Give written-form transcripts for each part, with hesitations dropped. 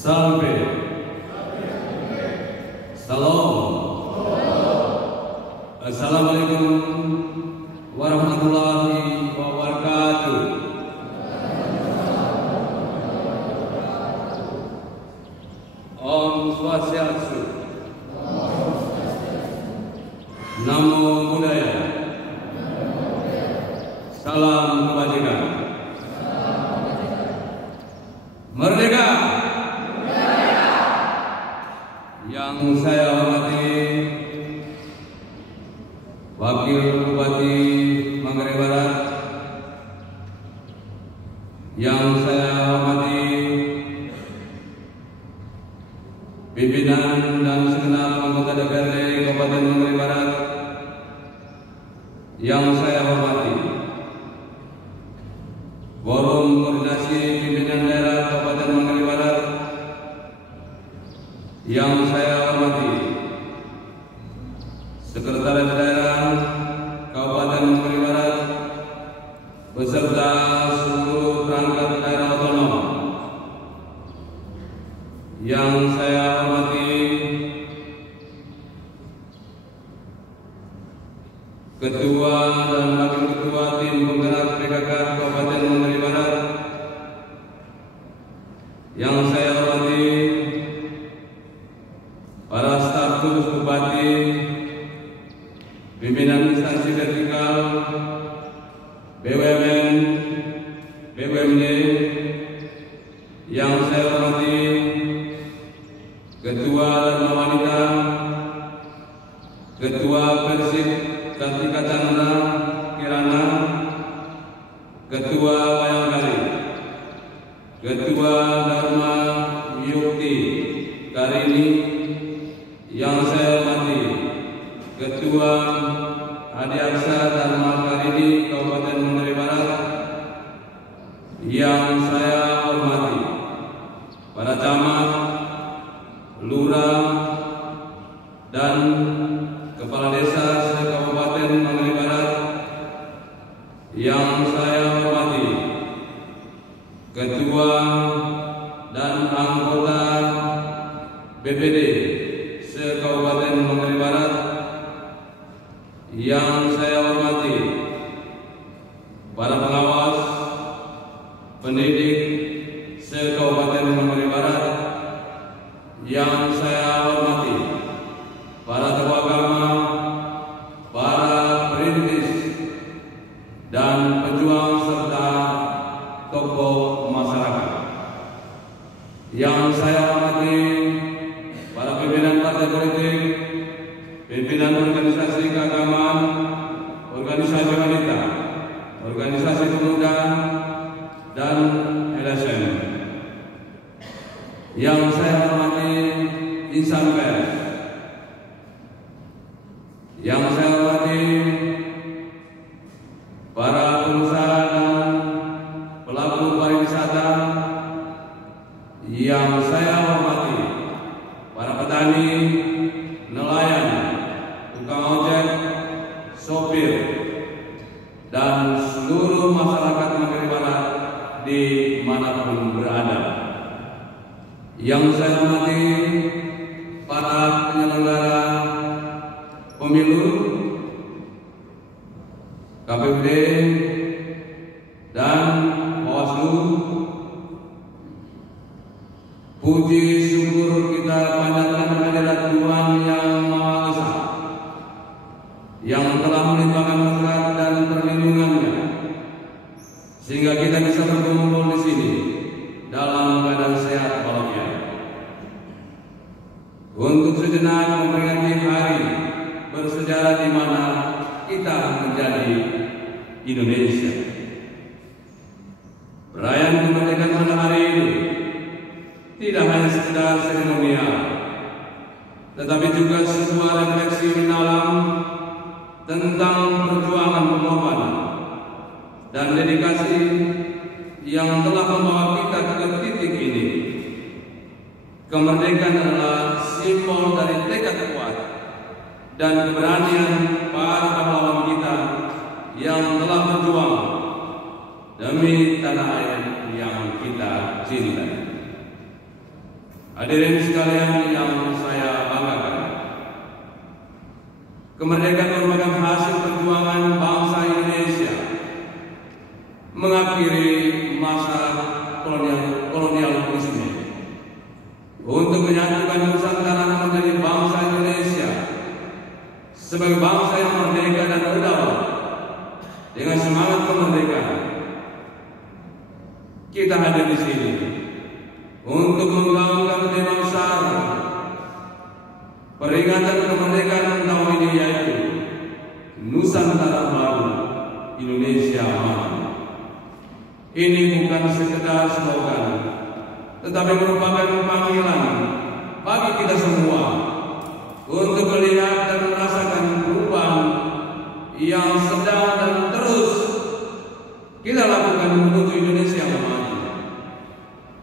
Salve. Salam. Assalamualaikum warahmatullahi wabarakatuh. Om Swastiastu. Namo Buddhaya. Salam kebajikan. Merdeka. Yang saya hormati Wakil Bupati Manggarai Barat, yang saya hormati pimpinan dan segenap anggota DPRD Kabupaten Manggarai Barat, yang saya hormati Forum Koordinasi Pimpinan Daerah Kabupaten Manggarai Barat, yang saya hormati Sekretaris Daerah Kabupaten Manggarai Barat beserta seluruh perangkat daerah otonom, yang saya hormati Ketua dan Wakil Ketua Tim Penggerak PKK Kabupaten Manggarai Barat, yang saya hormati para staf khusus Bupati, pimpinan instansi vertikal, BUMN, BUMD, yang saya hormati Ketua Dharma Wanita, Ketua Persib Kartika Chandra Kirana, Ketua Bayangkari, Ketua Dharma Yukti Karini, yang saya hormati Ketua Adiaksa Dharma Karini Kabupaten Manggarai Barat, yang saya hormati para camat, lurah, dan kepala desa se-Kabupaten Manggarai Barat, yang saya hormati Ketua dan anggota BPD se-Kabupaten Manggarai Barat, yang saya hormati para pengawas pendidik se-Kabupaten Manggarai Barat, yang saya hormati para tokoh agama, para perintis dan pejuang serta tokoh masyarakat, yang saya hormati para pimpinan partai politik, pimpinan organisasi keagamaan, organisasi wanita, organisasi pemuda, dan LSM, yang saya hormati insan pers, yang saya hormati para pengusaha dan pelaku pariwisata, yang saya hormati para petani, nelayan, tukang ojek, sopir, dan seluruh masyarakat Manggarai Barat dimanapun berada, yang saya hormati para penyelenggara pemilu, KPUD, dan Bawaslu. Puji syukur kita panjatkan kehadirat Tuhan Yang Maha Esa, yang telah melimpahkan berkat dan perlindungannya, sehingga kita bisa berkumpul di sini dalam keadaan sehat walafiat, untuk sejenak memperingati hari bersejarah di mana kita menjadi Indonesia. Perayaan kemerdekaan pada hari ini tidak hanya sekedar seremonial, tetapi juga sebuah refleksi mendalam tentang perjuangan pengorbanan dan dedikasi yang telah membawa kita ke titik ini. Kemerdekaan adalah simbol dari tekad kuat dan keberanian para pahlawan kita yang telah berjuang demi tanah air yang kita cintai. Hadirin sekalian yang saya banggakan, kemerdekaan merupakan hasil perjuangan bangsa Indonesia mengakhiri masa kolonialisme untuk menyatukan Nusantara menjadi bangsa Indonesia sebagai bangsa yang merdeka dan berdaulat. Dengan semangat kemerdekaan, kita hadir di sini untuk menggaungkan tema besar peringatan kemerdekaan tahun ini, yaitu Nusantara Baru, Indonesia Maju. Ini bukan sekedar slogan, tetapi merupakan panggilan bagi kita semua untuk melihat dan merasakan perubahan yang sedang dan terus kita lakukan menuju Indonesia yang maju.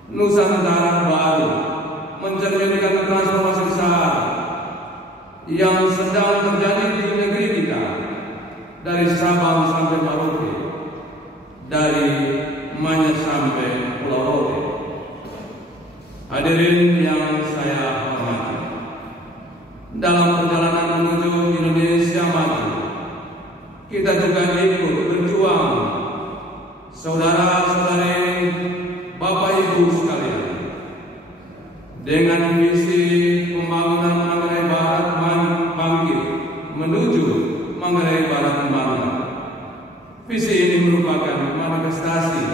Nusantara Baru mencerminkan transformasi besar yang sedang terjadi di negeri kita, dari Sabang sampai Merauke, dari Manyar sampai Pulau Rote. Hadirin yang saya hormati, dalam perjalanan menuju Indonesia Maju, kita juga ikut berjuang, saudara-saudari, Bapak Ibu sekalian, dengan visi pembangunan Manggarai Barat bangkit menuju Manggarai Barat kembali. Visi ini merupakan manifestasi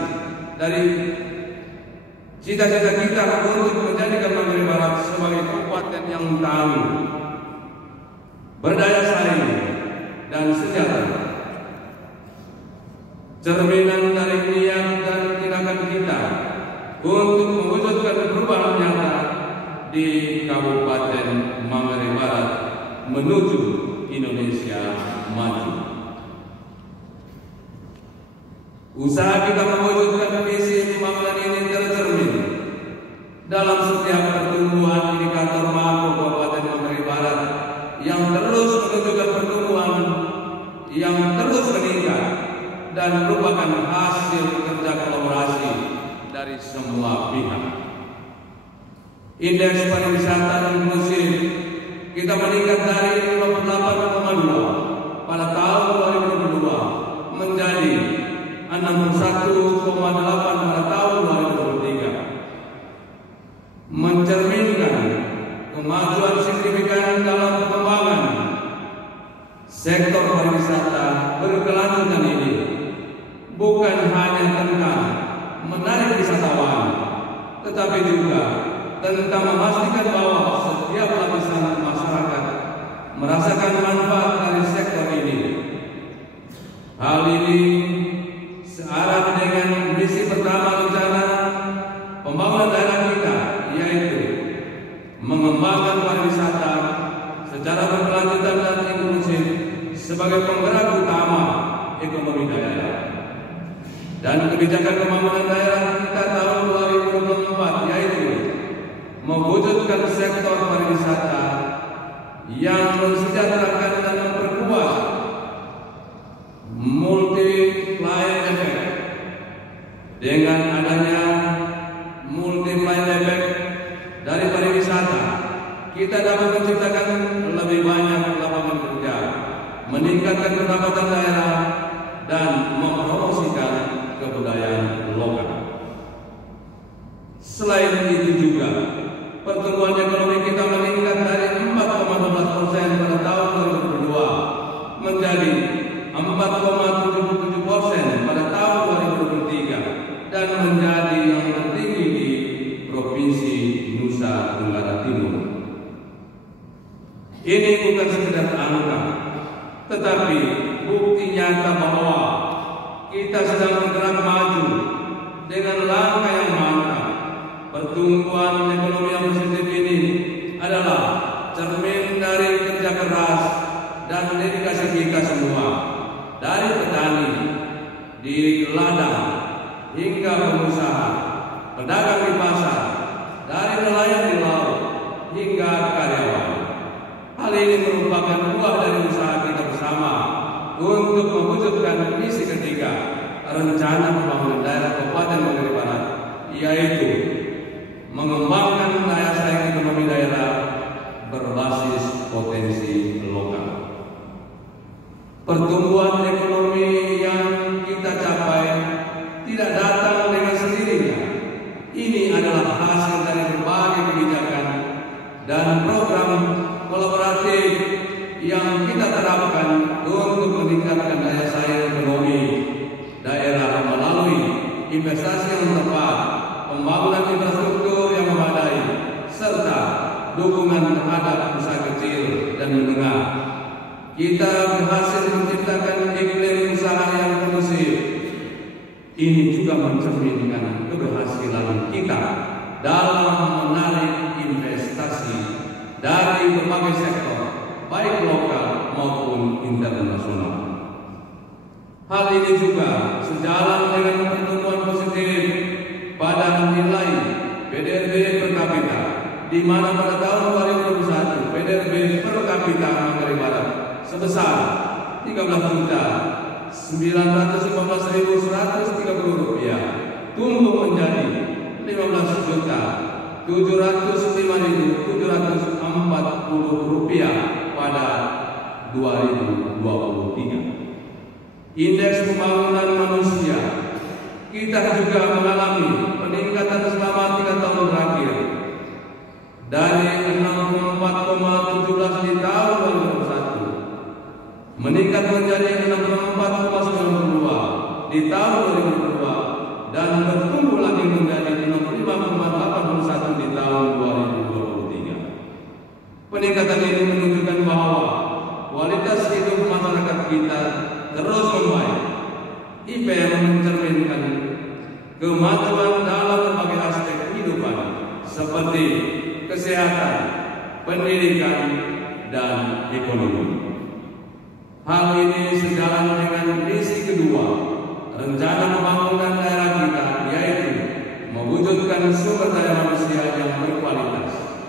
dari cita-cita kita untuk menjadikan Manggarai Barat sebagai kabupaten yang tangguh, berdaya saing, dan sejahtera. Cerminan dari niat dan tindakan kita untuk mewujudkan perubahan nyata di Kabupaten Manggarai Barat menuju Indonesia Maju. Usaha kita mewujudkan visi pembangunan ini tercermin dalam setiap pertumbuhan indikator makro Kabupaten Manggarai Barat yang terus menunjukkan pertumbuhan yang terus meningkat dan merupakan hasil kerja kolaborasi dari semua pihak. Indeks pariwisata inklusif kita meningkat dari 58,2 pada tahun 2022 menjadi 61,8 pada tahun 2023, mencerminkan kemajuan signifikan dalam perkembangan sektor pariwisata berkelanjutan ini. Bukan hanya tentang menarik wisatawan, tetapi juga tentang memastikan bahwa setiap lapisan masyarakat merasakan manfaat dari sektor ini. Hal ini searah dengan misi pertama rencana pembangunan daerah kita, yaitu mengembangkan pariwisata secara berkelanjutan dan inklusif sebagai penggerak utama ekonomi daerah. Dan kebijakan pembangunan daerah kita tahun 2024, yaitu mewujudkan sektor pariwisata yang mensejahterakan dan memperkuat multiplier effect. Dengan adanya multiplier effect dari pariwisata, kita dapat menciptakan lebih banyak lapangan kerja, meningkatkan pendapatan daerah, dan mempromosikan kebudayaan lokal. Selain itu juga, pertumbuhan ekonomi kita meningkat dari 4,12% pada tahun 2022 menjadi 4,77% pada tahun 2023 dan menjadi yang tertinggi di Provinsi Nusa Tenggara Timur. Ini bukan sekedar angka, tetapi bukti nyata bahwa kita sedang bergerak maju dengan langkah yang mantap. Pertumbuhan ekonomi yang positif ini adalah cermin dari kerja keras dan dedikasi kita semua, dari petani di ladang hingga pengusaha, pedagang di pasar, dari nelayan di laut hingga karyawan. Hal ini merupakan buah dari usaha kita bersama untuk mewujudkan misi ketiga rencana pembangunan daerah Kabupaten Manggarai Barat, yaitu mengembangkan daya saing Ini juga mencerminkan keberhasilan kita dalam menarik investasi dari berbagai sektor, baik lokal maupun internasional. Hal ini juga sejalan dengan pertumbuhan positif pada nilai PDRB per kapita, di mana pada tahun 2021 PDRB per kapita Manggarai Barat sebesar Rp13.915.130 tumbuh menjadi Rp15.705.740 pada 2023. Indeks pembangunan manusia kita juga mengalami peningkatan selama 3 tahun terakhir dari 64,17 di tahun 2021 meningkat menjadi 64,92 di tahun 2022 dan bertumbuh lagi menjadi 65,81 di tahun 2023. Peningkatan ini menunjukkan bahwa kualitas hidup masyarakat kita terus membaik. IPM mencerminkan kemajuan dalam berbagai aspek kehidupan seperti kesehatan, pendidikan, dan ekonomi. Hal ini sejalan dengan misi kedua rencana pembangunan daerah kita, yaitu mewujudkan sumber daya manusia yang berkualitas.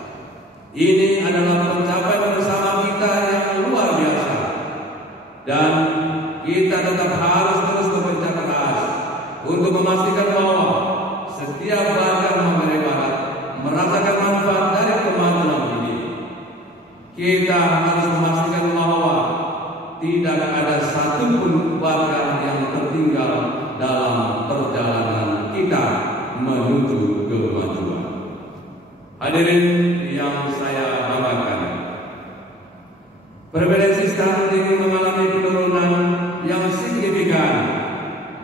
Ini adalah pencapaian bersama kita yang luar biasa, dan kita tetap harus terus bekerja keras untuk memastikan bahwa setiap warga Manggarai Barat merasakan manfaat dari kemajuan ini. Kita harus memastikan bahwa tidak ada satupun warga yang tertinggal dalam perjalanan kita menuju kemajuan. Hadirin yang saya banggakan, prevalensi stunting ini mengalami penurunan yang signifikan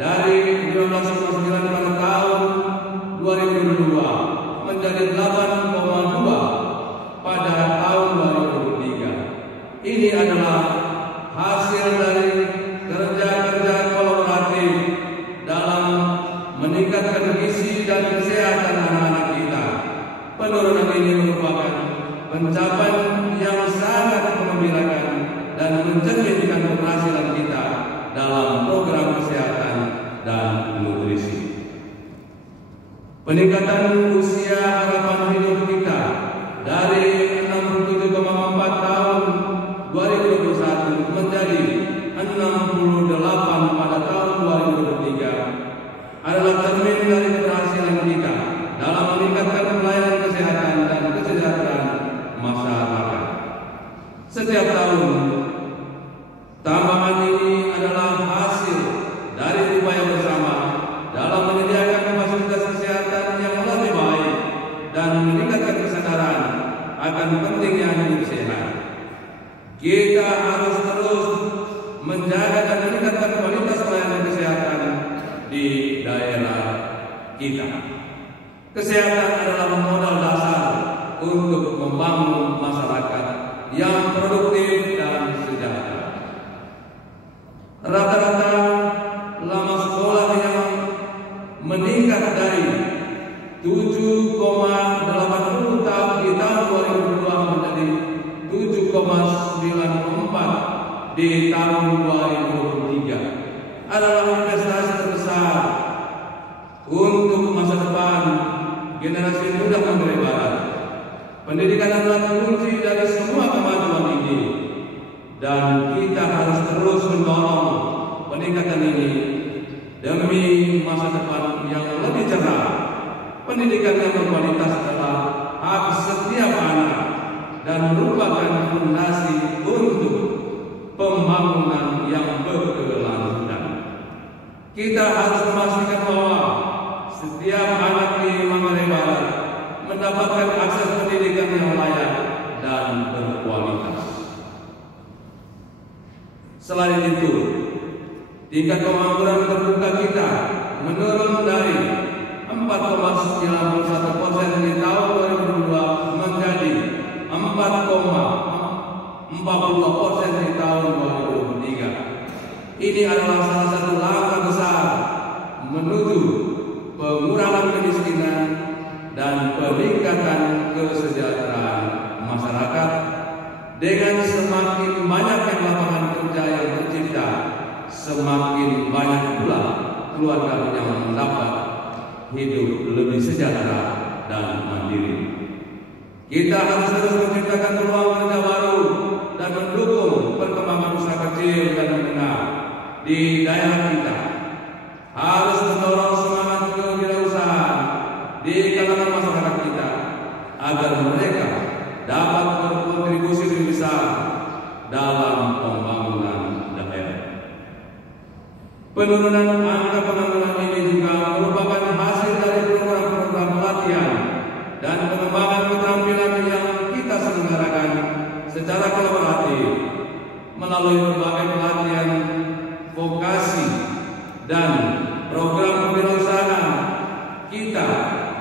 dari 15,9 pada tahun 2022 menjadi 8,2 pada tahun 2023. Ini adalah hasil dari kerja-kerja kolaboratif dalam meningkatkan gizi dan kesehatan anak-anak kita. Penurunan ini merupakan pencapaian yang sangat menggembirakan dan mencerminkan keberhasilan kita dalam program kesehatan dan nutrisi. Peningkatan usia harapan hidup kita dari 67,4 tahun 2021 menjadi 68 pada tahun 2023 adalah cermin dari keberhasilan kita dalam meningkatkan pelayanan kesehatan dan kesejahteraan masyarakat. Setiap tahun, tambahan ini adalah hasil dari upaya bersama dalam menyediakan fasilitas kesehatan yang lebih baik dan meningkatkan kesadaran akan pentingnya hidup sehat. Kita harus terus menjaga dan meningkatkan kualitas pelayanan kesehatan di daerah kita. Kesehatan adalah modal dasar untuk membangun masyarakat yang produktif dan sejahtera. Rata-rata lama sekolah yang meningkat dari 7,80 tahun di tahun 2002 menjadi 7,94 di tahun 2023 adalah investasi terbesar untuk masa depan generasi muda Manggarai Barat. Pendidikan adalah kunci dari semua kemajuan ini, dan kita harus terus mendorong peningkatan ini demi masa depan yang lebih cerah. Pendidikan yang berkualitas adalah hak setiap anak dan merupakan fondasi untuk pembangunan yang berkelanjutan. Kita harus memastikan bahwa setiap anak di Manggarai Barat mendapatkan akses pendidikan yang layak dan berkualitas. Selain itu, tingkat pengangguran terbuka kita menurun dari 4,91% di tahun 2002 menjadi 4,42% di tahun 2023. Ini adalah salah satu langkah besar menuju keluarga yang mendapat hidup lebih sejahtera dan mandiri. Kita harus terus menciptakan peluang kerja baru dan mendukung perkembangan usaha kecil dan menengah di daerah kita. Harus mendorong semangat kewirausahaan di kalangan masyarakat kita agar mereka dapat berkontribusi lebih besar dalam pembangunan daerah. Penurunan angka pengangguran ini juga merupakan hasil dari program-program pelatihan dan pengembangan keterampilan yang kita selenggarakan secara kolaboratif melalui berbagai pelatihan vokasi dan program kewirausahaan. Kita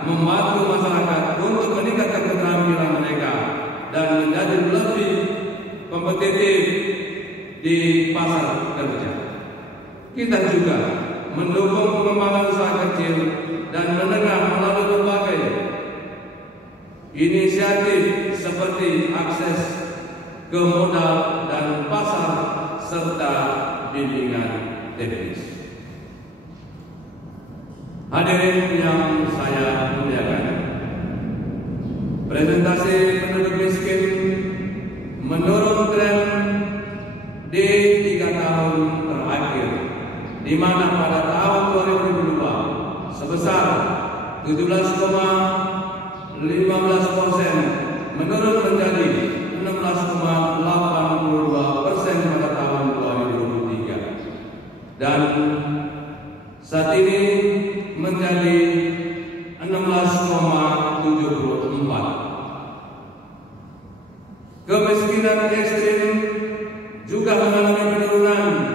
membantu masyarakat untuk meningkatkan keterampilan mereka dan menjadi lebih kompetitif di pasar kerja. Kita juga mendukung pengembangan usaha kecil dan menengah melalui berbagai inisiatif seperti akses ke modal dan pasar serta bimbingan teknis. Hadirin yang saya muliakan, presentasi penduduk miskin menurun tren di 3 tahun terakhir, di mana pada tahun 2002 sebesar 17,15% menurun menjadi 16,82% pada tahun 2023 dan saat ini menjadi 16,74. Kemiskinan ekstrim juga mengalami penurunan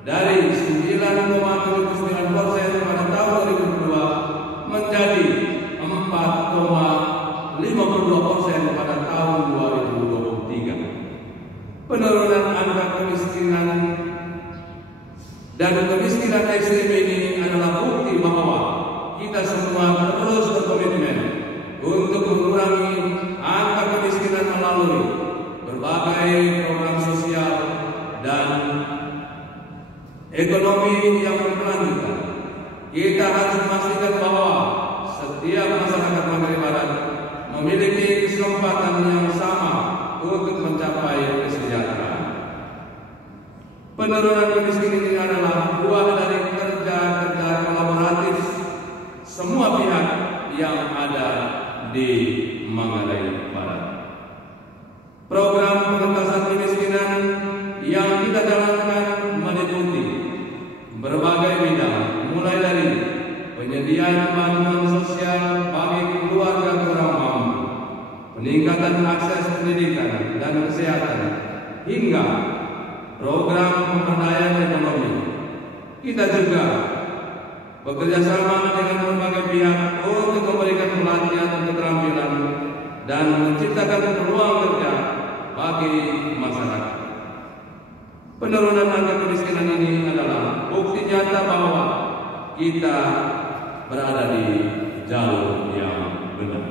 dari 9,79% pada tahun 2002 menjadi 4,52% pada tahun 2023. Penurunan angka kemiskinan dan kemiskinan ekstrim ini adalah bukti bahwa kita semua terus berkomitmen untuk mengurangi angka kemiskinan melalui berbagai program sosial dan ekonomi yang berkelanjutan. Kita harus memastikan bahwa setiap masyarakat Manggarai Barat memiliki kesempatan yang sama untuk mencapai kesejahteraan. Penurunan kemiskinan ini adalah buah dari kerja-kerja kolaboratif semua pihak yang ada di Manggarai Barat. Program pengentasan kemiskinan yang kita jalankan meliputi berbagai bidang, mulai dari penyediaan bantuan sosial bagi keluarga kurang mampu, peningkatan akses pendidikan dan kesehatan, hingga program pemberdayaan ekonomi. Kita juga bekerja sama dengan berbagai pihak untuk memberikan pelatihan dan keterampilan dan menciptakan peluang kerja bagi masyarakat. Penurunan angka kemiskinan ini adalah bukti nyata bahwa kita berada di jalur yang benar.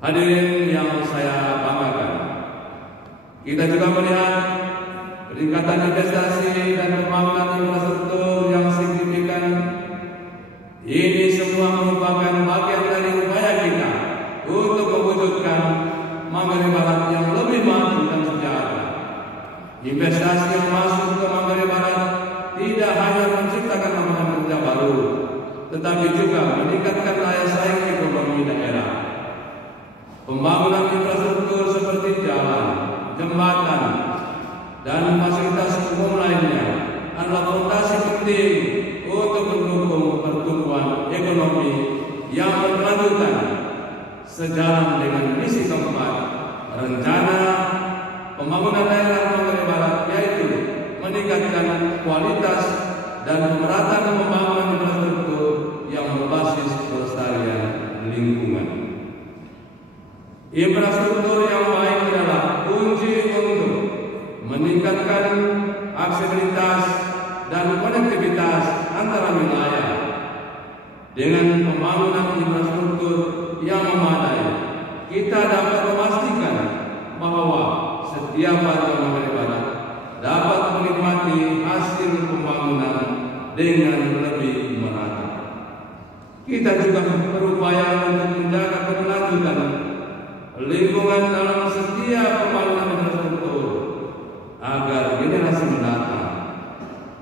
Hadirin yang saya banggakan, kita juga melihat peningkatan investasi dan pembangunan infrastruktur yang signifikan. Ini semua merupakan bagian dari upaya kita untuk mewujudkan Manggarai Barat yang lebih maju dan sejahtera. Investasi yang masuk ke Manggarai Barat tidak hanya menciptakan lapangan kerja baru, tetapi juga meningkatkan daya saing ekonomi daerah. Pembangunan infrastruktur seperti jalan, jembatan, dan fasilitas umum lainnya adalah fondasi penting untuk mendukung pertumbuhan ekonomi yang berkelanjutan sejalan dengan misi keempat rencana pembangunan daerah Manggarai Barat, yaitu meningkatkan kualitas dan pemerataan pembangunan infrastruktur yang berbasis pelestarian lingkungan. Infrastruktur yang baik adalah kunci untuk meningkatkan aksesibilitas dan konektivitas antara wilayah. Dengan pembangunan infrastruktur yang memadai, kita dapat memastikan bahwa setiap warga Manggarai Barat dapat menikmati hasil pembangunan dengan lebih merata. Kita juga berupaya untuk menjaga keberlanjutan lingkungan dalam setiap pembangunan infrastruktur agar generasi mendatang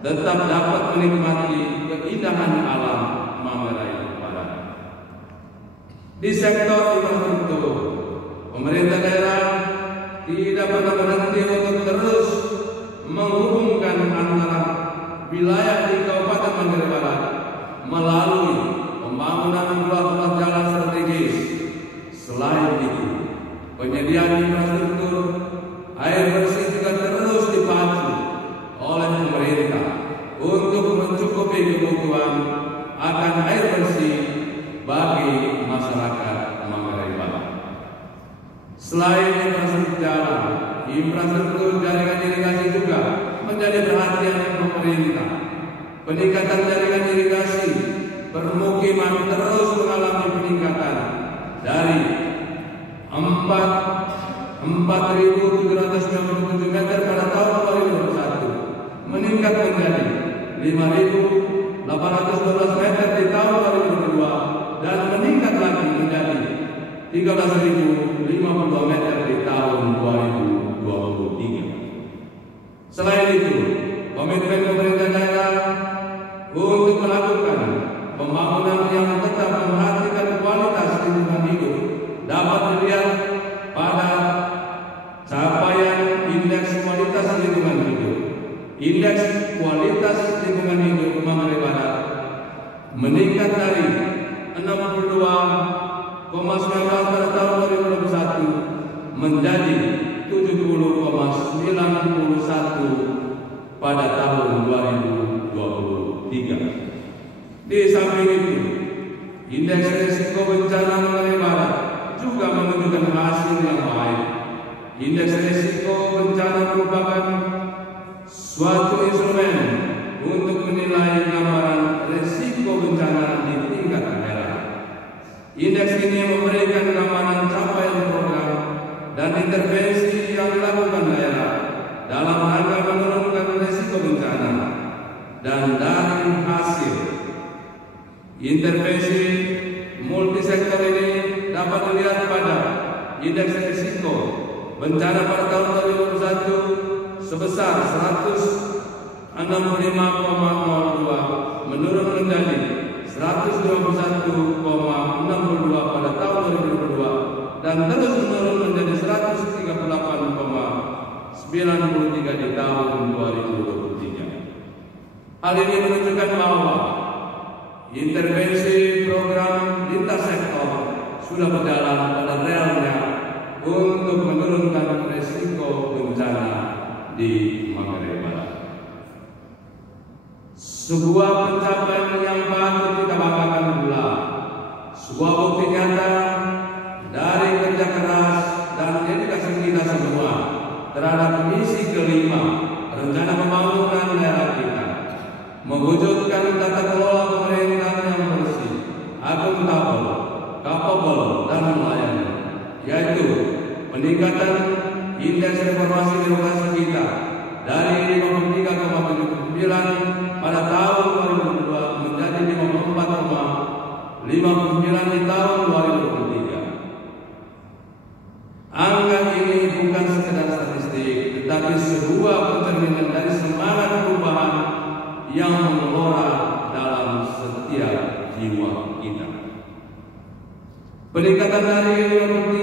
tetap dapat menikmati keindahan alam Manggarai Barat. Di sektor infrastruktur, pemerintah daerah tidak pernah berhenti untuk terus menghubungkan antara wilayah di Kabupaten Manggarai Barat melalui pembangunan ruas jalan strategis. Selain itu, penyediaan infrastruktur air bersih juga terus dipacu oleh pemerintah untuk mencukupi kebutuhan akan air bersih bagi masyarakat Manggarai Barat. Selain infrastruktur jalan, infrastruktur jaringan irigasi juga menjadi perhatian pemerintah. Peningkatan jaringan irigasi permukiman terus mengalami peningkatan dari 4.797 meter pada tahun 2021 meningkat menjadi 5.812 meter di tahun 2022 dan meningkat lagi menjadi 13.052 meter di tahun 2023. Selain itu, komitmen pemerintah daerah untuk melakukan pembangunan yang tetap memperhatikan kualitas lingkungan hidup dapat dilihat pada capaian indeks kualitas lingkungan hidup. Indeks kualitas lingkungan hidup Manggarai Barat meningkat dari 62,19 pada tahun 2021 menjadi 70,91 pada tahun 2023. Di samping itu, indeks risiko bencana Manggarai Barat juga menunjukkan hasil yang baik. Indeks risiko bencana merupakan suatu instrumen untuk menilai gambaran risiko bencana di tingkat daerah. Indeks ini memberikan gambaran capaian program dan intervensi yang dilakukan daerah dalam rangka menurunkan risiko bencana. Dan dari hasil intervensi multisektor ini dapat dilihat pada indeks risiko bencana pada tahun 2021 sebesar 165,02 menurun menjadi 121,62 pada tahun 2022 dan terus menurun menjadi 138,93 di tahun 2023. Hal ini menunjukkan bahwa intervensi program lintas sektor sudah berjalan pada realnya untuk menurunkan risiko bencana di Manggarai Barat. Sebuah pencapaian yang patut kita banggakan pula, sebuah bukti nyata dari kerja keras dan dedikasi kita semua terhadap misi kelima rencana pembangunan daerah kita, mewujudkan tata kelola pemerintahan yang bersih, akuntabel, kapabel dan melayani, yaitu peningkatan indeks reformasi birokrasi kita dari 53,79 pada tahun 2022 menjadi 54,59 di tahun 2023. Angka ini bukan sekedar statistik, tetapi sebuah pencerminan dari semangat perubahan yang mengelora dalam setiap jiwa kita. Peningkatan dari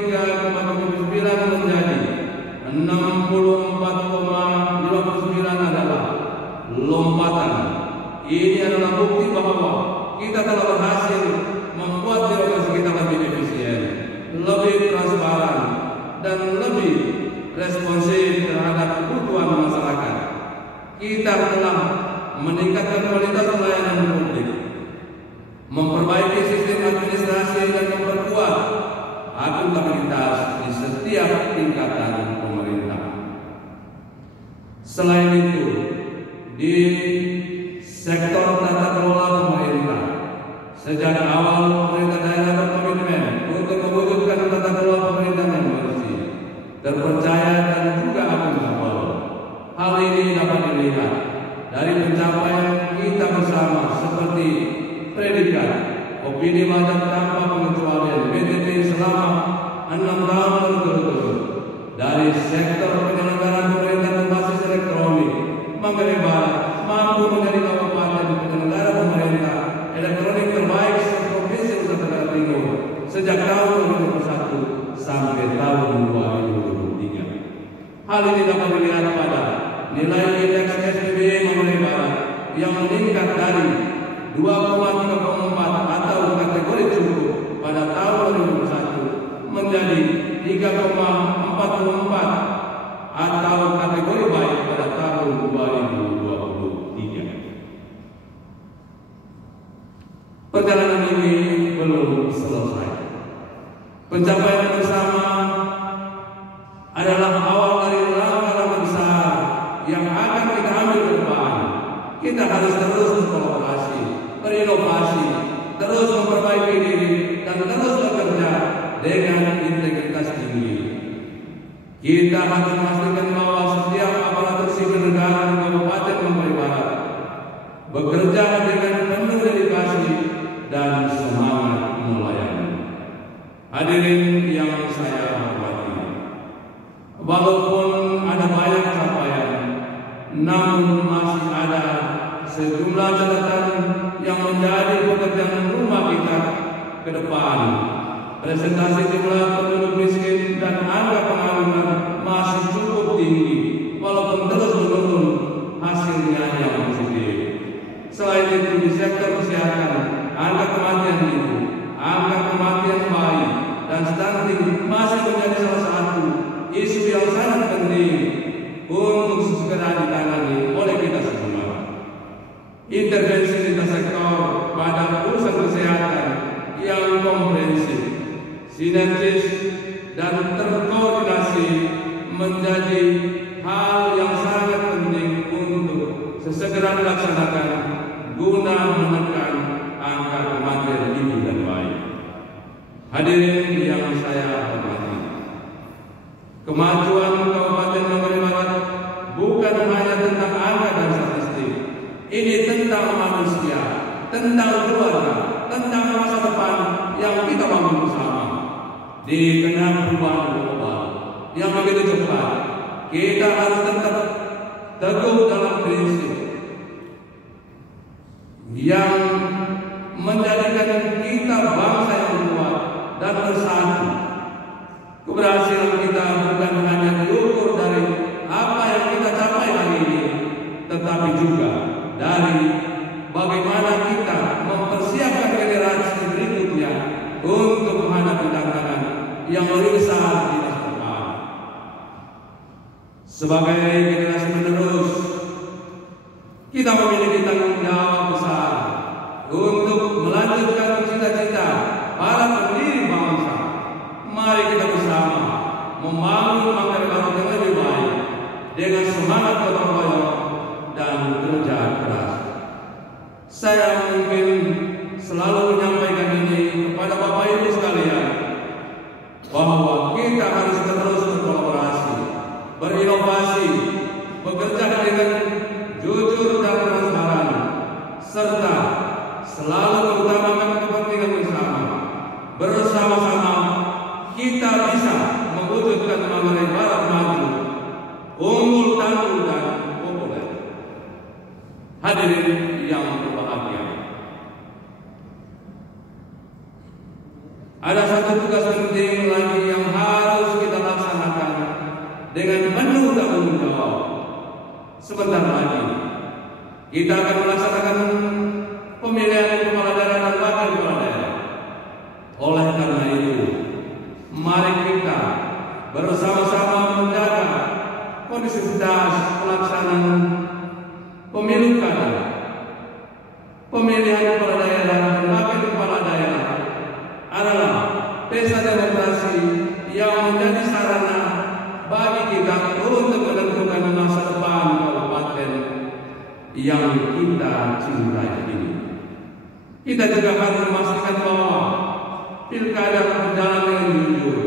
53,79 menjadi 64,59 adalah lompatan. Ini adalah bukti bahwa kita telah berhasil membuat birokrasi kita lebih efisien, lebih transparan, dan lebih responsif terhadap kebutuhan masyarakat. Kita telah meningkatkan kualitas pelayanan publik, memperbaiki sistem administrasi dan memperkuat akuntabilitas di setiap tingkatan pemerintah. Selain itu, di sektor tata kelola pemerintah, sejak awal pemerintah daerah berkomitmen untuk mewujudkan tata kelola pemerintahan yang bersih, terpercaya dan juga akuntabel. Hal ini dapat dilihat dari pencapaian kita bersama ini badan tanpa pengecualian PTT selama 6 tahun berturut-turut dari sektor penyelenggaraan pemerintah berbasis elektronik Manggarai Barat mampu menjadi kabupaten penyelenggara pemerintah elektronik terbaik se-Provinsi Nusa Tenggara Timur sejak tahun 2001 sampai tahun 2023. Hal ini dapat dilihat pada nilai indeks SPB Manggarai Barat yang meningkat dari 2,34 atau kategori cukup pada tahun 2001 menjadi 3,44 atau kategori baik pada tahun 2023. Perjalanan ini belum selesai. Pencapaian bersama adalah awal dari langkah-langkah besar yang akan kita ambil ke depan. Kita harus terus berkolaborasi, berinovasi, terus memperbaiki diri, dan terus bekerja dengan integritas tinggi. Kita harus memastikan bahwa setiap aparatur sipil negara di Kabupaten Manggarai Barat bekerja dengan penuh dedikasi dan semangat melayani. Hadirin yang saya hormati, walaupun ada banyak capaian, namun masih ada sejumlah catatan yang menjadi pekerjaan rumah kita ke depan. Presentasi jumlah penduduk miskin dan angka pengangguran masih cukup tinggi, walaupun terus menurun, hasilnya yang positif. Selain itu, di sektor kesehatan, angka kematian ibu, angka kematian bayi, dan stunting masih menjadi salah satu isu yang sangat penting untuk segera ditangani oleh kita semua. Intervensi lintas sektor pada urusan kesehatan yang komprehensif, sinergis, dan terkoordinasi menjadi hal yang sangat penting untuk sesegera dilaksanakan guna menekan angka kematian ibu dan bayi. Hadirin yang saya hormati, kemajuan Kabupaten Manggarai Barat bukan hanya tentang angka dan statistik. Ini tentang manusia, tentang keluarga, tentang masa depan yang kita bangun bersama. Di tengah perubahan global yang begitu cepat, kita harus tetap teguh dalam prinsip yang menjadikan kita bangsa yang kuat dan bersatu. Keberhasilan kita bukan hanya diukur dari apa yang kita capai hari ini, tetapi juga dari bagaimana kita mempersiapkan generasi berikutnya untuk menghadapi tantangan yang lebih besar di masa depan. Sebagai generasi penerus, kita memiliki tanggung jawab besar untuk melanjutkan cita-cita para pendiri bangsa. Mari kita bersama membangun Manggarai Barat yang lebih baik dengan semangat gotong royong dan kerja keras. Saya mungkin selalu menyampaikan ini kepada Bapak Ibu sekalian, bahwa kita harus terus berkolaborasi, berinovasi, bekerja dengan jujur dan transparan, serta selalu mengutamakan kepentingan bersama. Bersama-sama kita bisa mewujudkan Manggarai Barat maju, unggul, tangguh, dan populer. Hadirin yang berbahagia, ada satu tugas penting lagi yang harus kita laksanakan dengan penuh tanggung jawab. Sebentar lagi kita akan melaksanakan pemilihan kepala daerah dan wakil kepala daerah. Oleh karena itu, mari kita bersama-sama menjaga kondisivitas pelaksanaan pemilu kada, pemilihan kepala daerah dan wakil kepala daerah adalah pesta demokrasi yang menjadi sarana bagi kita untuk menentukan masa depan kabupaten yang kita cintai ini. Kita juga harus memastikan bahwa pilkada berjalan dengan jujur,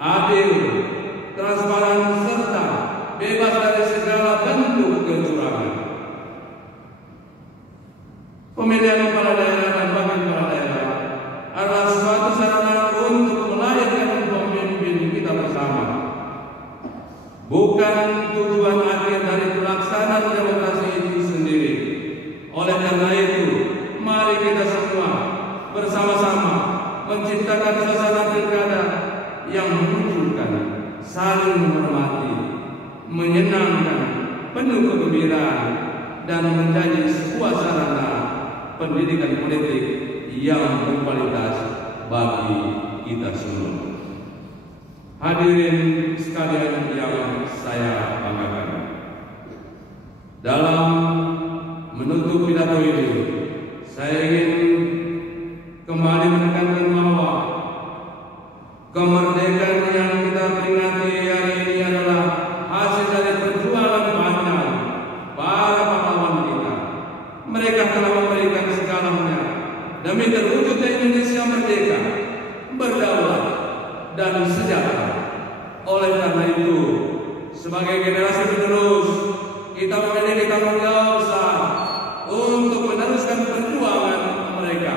adil, transparan, serta bebas dari segala bentuk kecurangan. Pemilihan kepala daerah dan wakil kepala daerah bukan tujuan akhir dari pelaksanaan demokrasi itu sendiri. Oleh karena itu, mari kita semua bersama-sama menciptakan suasana pilkada yang menunjukkan saling menghormati, menyenangkan, penuh kegembiraan, dan menjadi sebuah sarana pendidikan politik yang berkualitas bagi kita semua. Hadirin sekalian yang saya banggakan, dalam menutup pidato ini, saya ingin kembali menekankan bahwa kemerdekaan yang kita peringati hari ini adalah hasil dari perjuangan panjang para pahlawan kita. Mereka telah memberikan segalanya demi terwujudnya Indonesia merdeka, berdaulat, dan sejahtera. Oleh karena itu, sebagai generasi penerus, kita memiliki tanggung jawab besar untuk meneruskan perjuangan mereka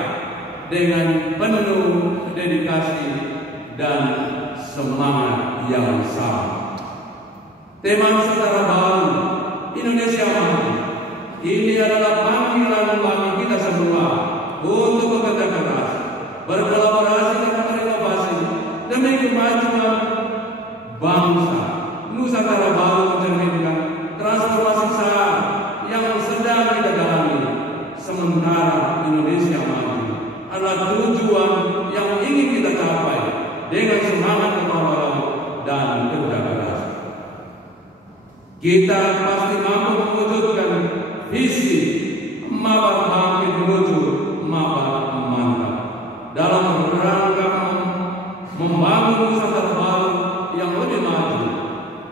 dengan penuh dedikasi dan semangat yang sama. Tema Nusantara Baru, Indonesia Maju, ini adalah panggilan bagi kita semua untuk bekerja keras, berkolaborasi dan berinovasi demi kemajuan bangsa. Nusantara Baru mencerminkan transformasi besar yang sedang kita jalani, sementara Indonesia Maju adalah tujuan yang ingin kita capai dengan semangat gotong royong dan kerja keras. Kita pasti mampu mewujudkan visi Mabar Bangkit menuju Mabar Mantap dalam rangka membangun Nusantara Baru yang lebih maju.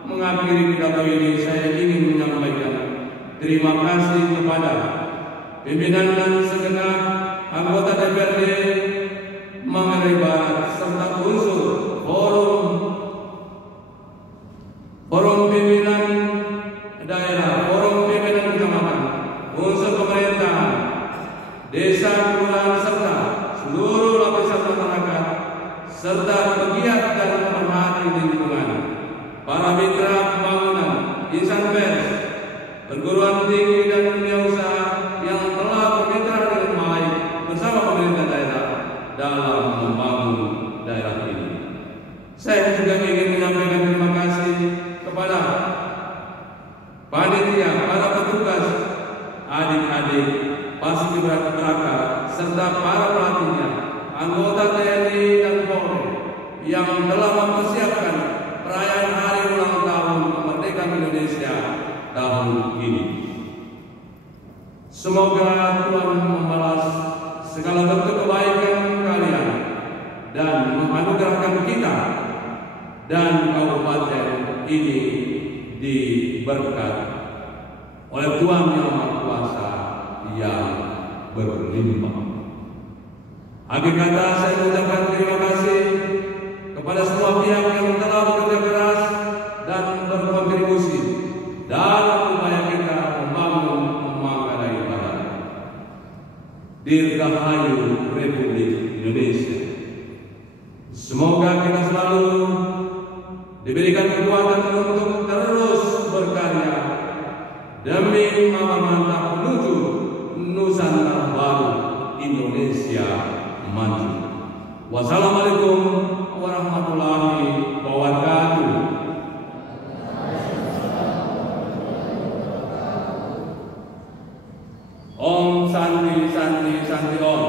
Mengakhiri pidato ini, saya ingin menyampaikan terima kasih kepada pimpinan dan segenap anggota DPRD Manggarai Barat serta unsur forum pimpinan daerah, forum pimpinan kecamatan, unsur pemerintah, desa, kelurahan, serta seluruh lapisan masyarakat, serta pegiat dan pemerhati lingkungan, para mitra pembangunan, insan pers, perguruan tinggi dan dunia usaha yang telah bermitra dengan baik bersama pemerintah daerah dalam membangun daerah ini. Saya juga ingin menyampaikan terima kasih kepada panitia, para petugas, adik-adik paskibraka, serta para pelatihnya, anggota TNI dan Polri yang telah mempersiapkan perayaan hari ulang tahun kemerdekaan Indonesia tahun ini. Semoga Tuhan membalas segala bentuk kebaikan kalian dan menganugerahkan kita dan kabupaten ini diberkat oleh Tuhan Yang Maha Kuasa yang berlimpah. Akhir kata, saya mengucapkan terima kasih kepada semua pihak yang telah bekerja keras dan berkontribusi dalam upaya kita membangun Manggarai Barat. Dirgahayu Republik Indonesia. Semoga kita selalu diberikan kekuatan untuk terus berkarya demi Mabar Mantap menuju Nusantara Baru, Indonesia Maju. Wassalamualaikum warahmatullahi wabarakatuh. Om Santi Santi Santi Om.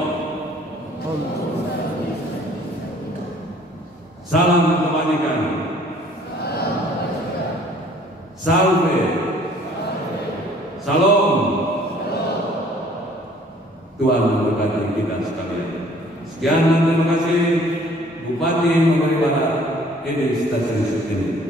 Salam kebajikan. Salve. Salam. Tuhan memberkati kita sekalian. Sekian dan terima kasih Bupati Manggarai Barat, ini stasiun ini.